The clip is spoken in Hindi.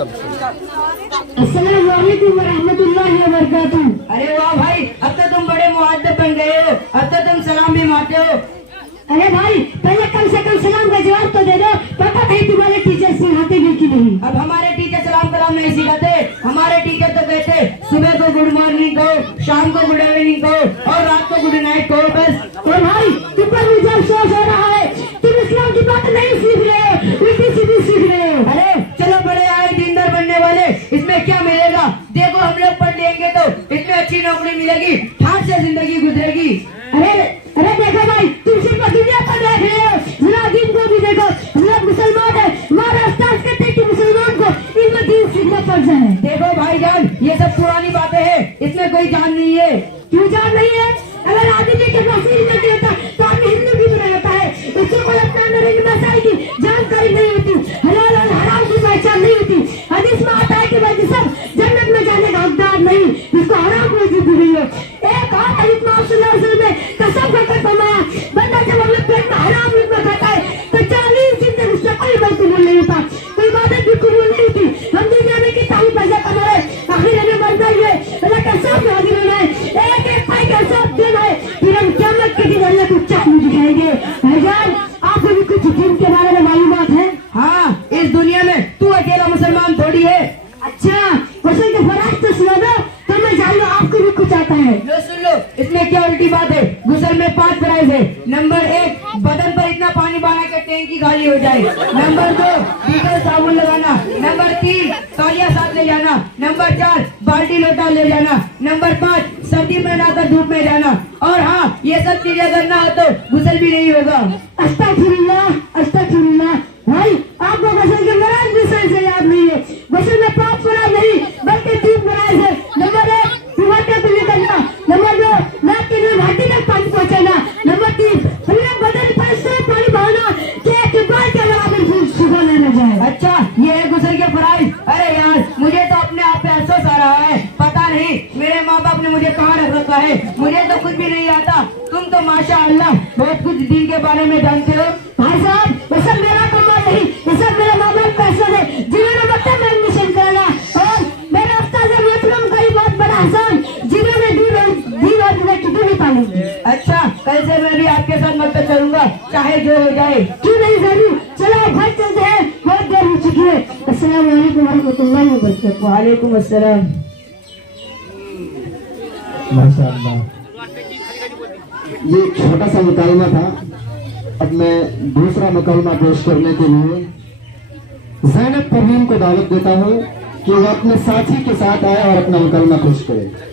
अस्सलाम वालेकुम रहमतुल्लाहि व बरकातुहू। अरे वाह भाई, अब तो तुम बड़े मुअद्दब बन गए हो। अब तो तुम सलाम भी मारते हो। अरे भाई, पहले कम से कम सलाम का जवाब तो दे दो। पता नहीं तुम्हारे टीचर सिखाते भी कि नहीं। अब हमारे टीचर सलाम कलाम नहीं सिखाते। हमारे टीचर तो कहते सुबह को गुड मॉर्निंग कहो, शाम को गुड इवनिंग कहो और रात को गुड नाइट कहो बस। और भाई, तुम पर मुझे अफसोस हो रहा है, तुम इस्लाम की बात नहीं सीख रहे हो, उल्टी सीधी सीख रहे हो। अरे चलो, बड़े आए दीनदार बनने वाले, इसमें क्या मिलेगा? देखो, हम लोग पढ़ लेंगे तो इसमें अच्छी नौकरी मिलेगी, ठाट से जिंदगी गुजरेगी। अरे अरे देखो भाई, तुम सिर्फ दुनिया को देख रहे हो, जरा दिन को भी देखो। हम लोग मुसलमान है, हमारा उस्ताद कहते हैं कि मुसलमान को इल्म दीन सीखना पड़ जाए। देखो भाईजान, ये सब पुरानी बातें हैं, इसमें कोई जान नहीं है। क्यों जान नहीं है? अगर आदमी के पास इल्म नहीं होता तो आदमी हिंदू भी नहीं रहता है। उसको कोई अपना नरेंद्र मसाई की जानकारी नहीं होती, हलाल और हराम की पहचान नहीं होती। हदीस में आता है कि भाई सब जन्नत में जाने का हकदार नहीं जिसको हराम रोजी दी गई हो। एक और हदीस में आप सल्लल्लाहु अलैहि वसल्लम ने कसम खाकर फरमाया, बंदा जब अपने पेट में हराम लुक़मा खाता है तो 40 दिन तक उसका कोई बात कबूल नहीं होता, कोई इबादत भी कबूल नहीं होती। हम दुनिया में कितना ही पैसा कमा रहे, आखिर में मर जाएंगे, अल्लाह का साथ हाजिर होना है, एक एक पाई का साथ देना है, फिर हम क़यामत के दिन अल्लाह को चाकू दिखाएंगे। भाईजान, आपको भी कुछ दिन के बारे में मालूमात है? हाँ, इस दुनिया में तू अकेला मुसलमान थोड़ी है। अच्छा, गुस्ल के फराज तो सुना दो, तो मैं जान लो आपको भी कुछ आता है। लो सुन लो, इसमें क्या उल्टी बात है? गुस्ल में 5 प्राइज है। नंबर 1, बदन पर इतना पानी बहाना के टैंकी खाली हो जाए। नंबर 2, डीजल साबुन लगाना। नंबर 3, तौलिया साथ ले जाना। नंबर 4, बाल्टी लोटा ले जाना। नंबर 5, सर्दी में नहाकर धूप में जाना। और हाँ, ये सब चीजें अगर ना हो तो गुस्ल भी नहीं होगा। अस्तगफिरुल्लाह, अस्तगफिरुल्लाह। भाई, आपको गुस्ल के फराज भी सही से याद नहीं है। गुस्ल में 5 फराज नहीं बल्कि 3 फराज है। नंबर 1, सुबह को निकलना। नंबर 2, नाक के लिए घाटी तक पानी पहुंचाना। नंबर 3, पूरे बदन पर से पानी बहाना कि एक बार के बराबर सुबह लेना जाए। अच्छा, ये है गुस्ल के फराइज। अरे यार, मुझे तो अपने आप पे अफसोस आ रहा है। पता नहीं मेरे माँ बाप ने मुझे कहाँ रख रखा है, मुझे तो कुछ भी नहीं आता। तुम तो माशाअल्लाह बहुत कुछ दिन के बारे में जानते हो। भाई साहब, ये सब मेरा कमाल नहीं, ये सब मेरे माँ बाप पैसे है जिन्होंने बच्चा में एडमिशन कराना। और मेरे उस्ताद मोहतरम का ही बहुत बड़ा एहसान जिन्होंने दीन और की दूरी पाली। अच्छा, कल से मैं भी आपके साथ मदद करूंगा, चाहे जो हो जाए। क्यों नहीं जरूर, चलो घर चलते हैं, बहुत देर हो चुकी है। अस्सलाम वालेकुम रहमतुल्लाहि व बरकातुहू। वालेकुम अस्सलाम। माशाअल्लाह, ये छोटा सा मुकालमा था। अब मैं दूसरा मुकालमा पेश करने के लिए ज़ैनब परवीन को दावत देता हूँ कि वो अपने साथी के साथ आए और अपना मुकालमा पेश करे।